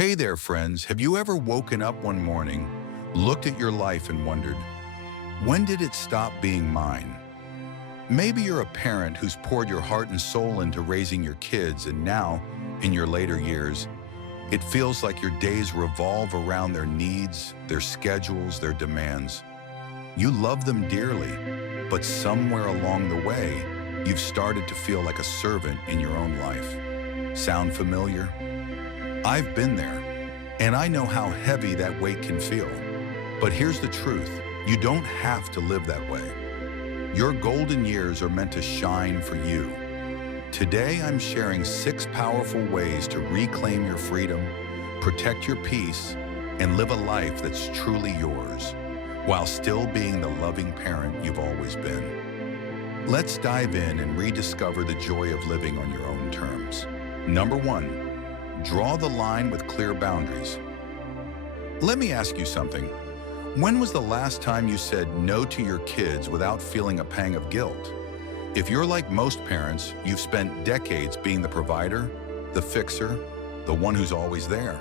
Hey there, friends. Have you ever woken up one morning, looked at your life and wondered, when did it stop being mine? Maybe you're a parent who's poured your heart and soul into raising your kids, and now, in your later years, it feels like your days revolve around their needs, their schedules, their demands. You love them dearly, but somewhere along the way, you've started to feel like a servant in your own life. Sound familiar? I've been there, and I know how heavy that weight can feel. But here's the truth, you don't have to live that way. Your golden years are meant to shine for you. Today, I'm sharing 6 powerful ways to reclaim your freedom, protect your peace, and live a life that's truly yours, while still being the loving parent you've always been. Let's dive in and rediscover the joy of living on your own terms. Number 1. Draw the line with clear boundaries. Let me ask you something. When was the last time you said no to your kids without feeling a pang of guilt? If you're like most parents, you've spent decades being the provider, the fixer, the one who's always there.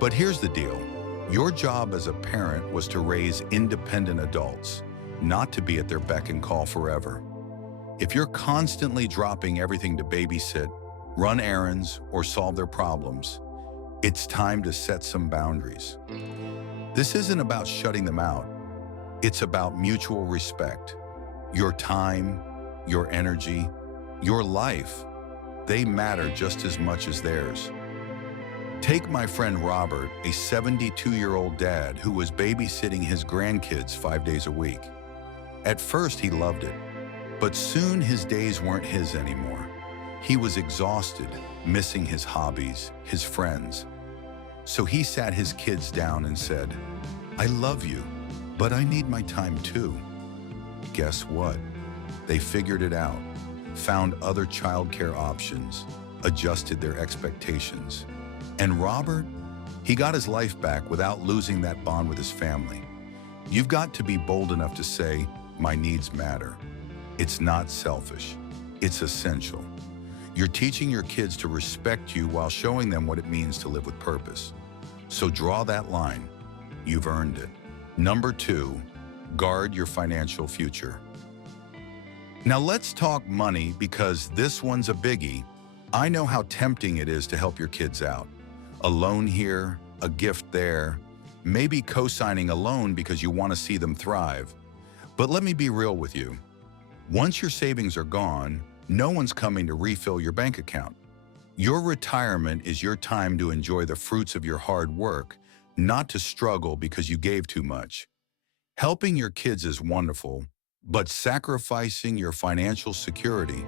But here's the deal. Your job as a parent was to raise independent adults, not to be at their beck and call forever. If you're constantly dropping everything to babysit, run errands, or solve their problems, it's time to set some boundaries. This isn't about shutting them out. It's about mutual respect. Your time, your energy, your life, they matter just as much as theirs. Take my friend Robert, a 72-year-old dad who was babysitting his grandkids 5 days a week. At first, he loved it, but soon his days weren't his anymore. He was exhausted, missing his hobbies, his friends. So he sat his kids down and said, "I love you, but I need my time too." Guess what? They figured it out, found other childcare options, adjusted their expectations. And Robert, he got his life back without losing that bond with his family. You've got to be bold enough to say, "My needs matter." It's not selfish, it's essential. You're teaching your kids to respect you while showing them what it means to live with purpose. So draw that line. You've earned it. Number 2, guard your financial future. Now let's talk money, because this one's a biggie. I know how tempting it is to help your kids out. A loan here, a gift there, maybe co-signing a loan because you want to see them thrive. But let me be real with you. Once your savings are gone, no one's coming to refill your bank account. Your retirement is your time to enjoy the fruits of your hard work, not to struggle because you gave too much. Helping your kids is wonderful, but sacrificing your financial security,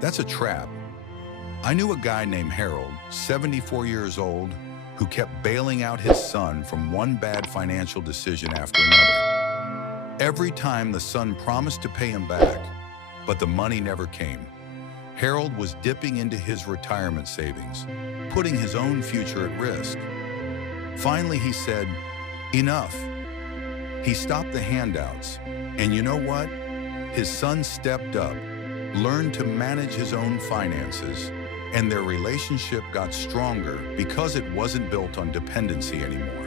that's a trap. I knew a guy named Harold, 74 years old, who kept bailing out his son from one bad financial decision after another. Every time the son promised to pay him back, but the money never came. Harold was dipping into his retirement savings, putting his own future at risk. Finally, he said, "Enough." He stopped the handouts, and you know what? His son stepped up, learned to manage his own finances, and their relationship got stronger because it wasn't built on dependency anymore.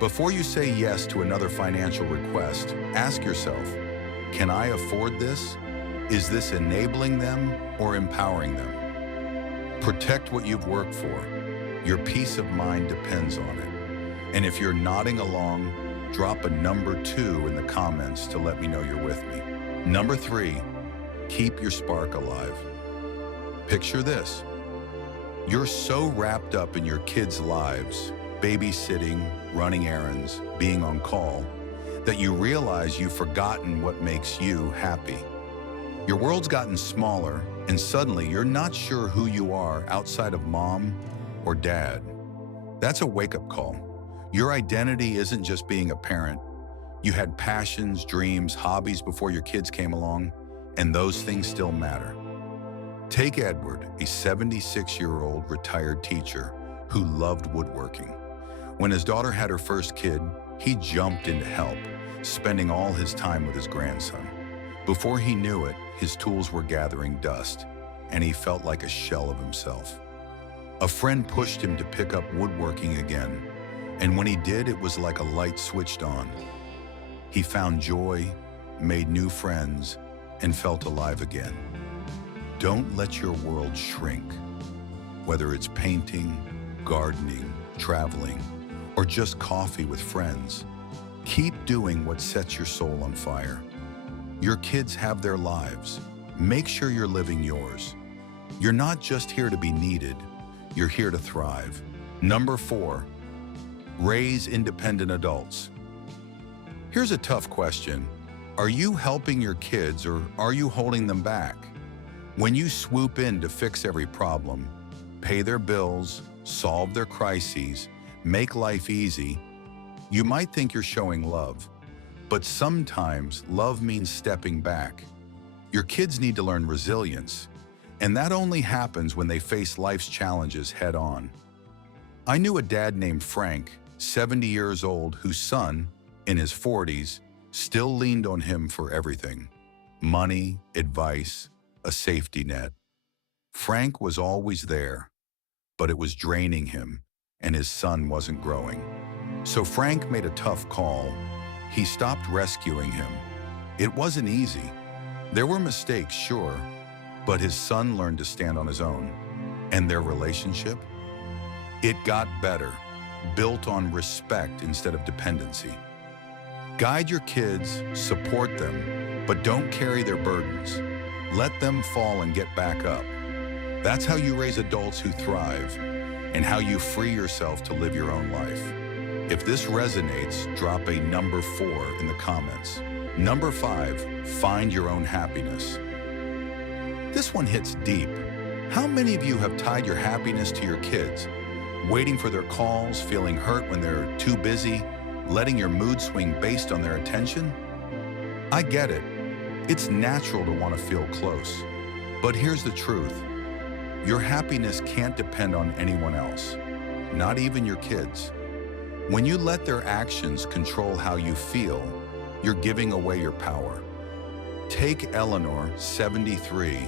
Before you say yes to another financial request, ask yourself, can I afford this? Is this enabling them or empowering them? Protect what you've worked for. Your peace of mind depends on it. And if you're nodding along, drop a number 2 in the comments to let me know you're with me. Number 3, keep your spark alive. Picture this. You're so wrapped up in your kids' lives, babysitting, running errands, being on call, that you realize you've forgotten what makes you happy. Your world's gotten smaller, and suddenly you're not sure who you are outside of mom or dad. That's a wake-up call. Your identity isn't just being a parent. You had passions, dreams, hobbies before your kids came along, and those things still matter. Take Edward, a 76-year-old retired teacher who loved woodworking. When his daughter had her first kid, he jumped in to help, spending all his time with his grandson. Before he knew it, his tools were gathering dust, and he felt like a shell of himself. A friend pushed him to pick up woodworking again, and when he did, it was like a light switched on. He found joy, made new friends, and felt alive again. Don't let your world shrink. Whether it's painting, gardening, traveling, or just coffee with friends, keep doing what sets your soul on fire. Your kids have their lives. Make sure you're living yours. You're not just here to be needed, you're here to thrive. Number 4, raise independent adults. Here's a tough question. Are you helping your kids or are you holding them back? When you swoop in to fix every problem, pay their bills, solve their crises, make life easy, you might think you're showing love. But sometimes love means stepping back. Your kids need to learn resilience, and that only happens when they face life's challenges head on. I knew a dad named Frank, 70 years old, whose son, in his 40s, still leaned on him for everything. Money, advice, a safety net. Frank was always there, but it was draining him, and his son wasn't growing. So Frank made a tough call. He stopped rescuing him. It wasn't easy. There were mistakes, sure, but his son learned to stand on his own. And their relationship? It got better, built on respect instead of dependency. Guide your kids, support them, but don't carry their burdens. Let them fall and get back up. That's how you raise adults who thrive, and how you free yourself to live your own life. If this resonates, drop a number 4 in the comments. Number 5, find your own happiness. This one hits deep. How many of you have tied your happiness to your kids? Waiting for their calls, feeling hurt when they're too busy, letting your mood swing based on their attention? I get it. It's natural to want to feel close. But here's the truth. Your happiness can't depend on anyone else, not even your kids. When you let their actions control how you feel, you're giving away your power. Take Eleanor, 73,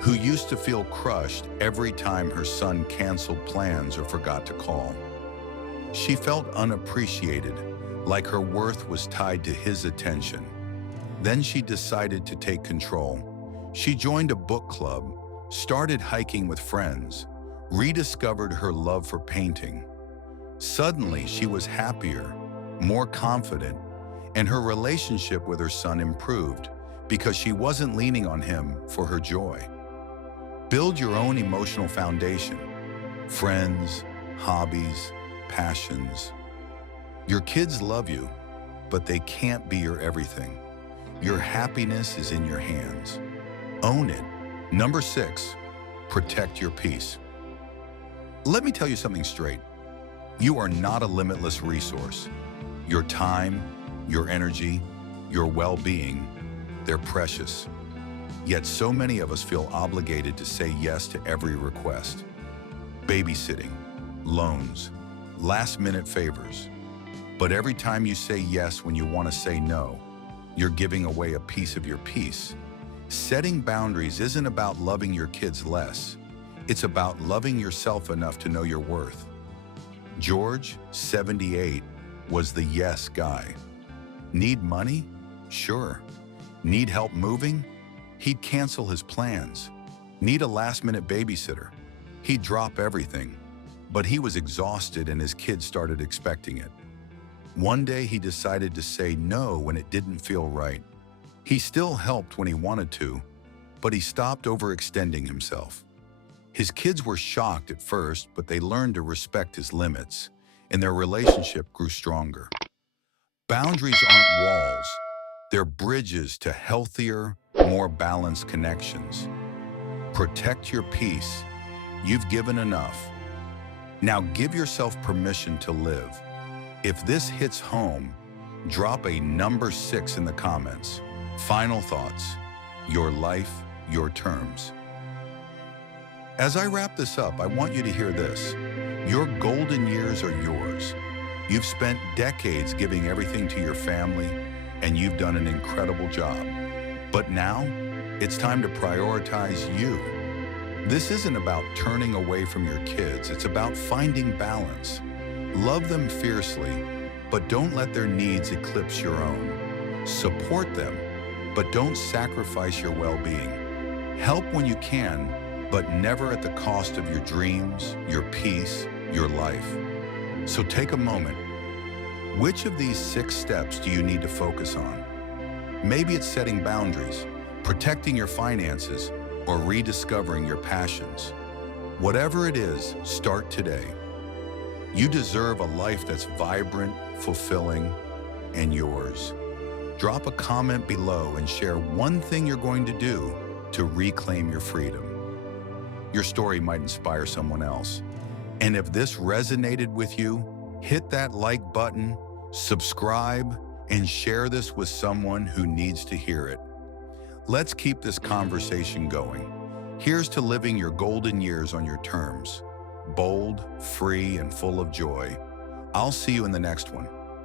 who used to feel crushed every time her son canceled plans or forgot to call. She felt unappreciated, like her worth was tied to his attention. Then she decided to take control. She joined a book club, started hiking with friends, rediscovered her love for painting. Suddenly, she was happier, more confident, and her relationship with her son improved because she wasn't leaning on him for her joy. Build your own emotional foundation. Friends, hobbies, passions. Your kids love you, but they can't be your everything. Your happiness is in your hands. Own it. Number 6, protect your peace. Let me tell you something straight. You are not a limitless resource. Your time, your energy, your well-being, they're precious. Yet so many of us feel obligated to say yes to every request. Babysitting, loans, last-minute favors. But every time you say yes when you want to say no, you're giving away a piece of your peace. Setting boundaries isn't about loving your kids less. It's about loving yourself enough to know your worth. George, 78, was the yes guy. Need money? Sure. Need help moving? He'd cancel his plans. Need a last-minute babysitter? He'd drop everything. But he was exhausted and his kids started expecting it. One day he decided to say no when it didn't feel right. He still helped when he wanted to, but he stopped overextending himself. His kids were shocked at first, but they learned to respect his limits, and their relationship grew stronger. Boundaries aren't walls. They're bridges to healthier, more balanced connections. Protect your peace. You've given enough. Now give yourself permission to live. If this hits home, drop a number 6 in the comments. Final thoughts. Your life, your terms. As I wrap this up, I want you to hear this. Your golden years are yours. You've spent decades giving everything to your family, and you've done an incredible job. But now, it's time to prioritize you. This isn't about turning away from your kids, it's about finding balance. Love them fiercely, but don't let their needs eclipse your own. Support them, but don't sacrifice your well-being. Help when you can, but never at the cost of your dreams, your peace, your life. So take a moment. Which of these 6 steps do you need to focus on? Maybe it's setting boundaries, protecting your finances, or rediscovering your passions. Whatever it is, start today. You deserve a life that's vibrant, fulfilling, and yours. Drop a comment below and share one thing you're going to do to reclaim your freedom. Your story might inspire someone else. And if this resonated with you, hit that like button, subscribe, and share this with someone who needs to hear it. Let's keep this conversation going. Here's to living your golden years on your terms. Bold, free, and full of joy. I'll see you in the next one.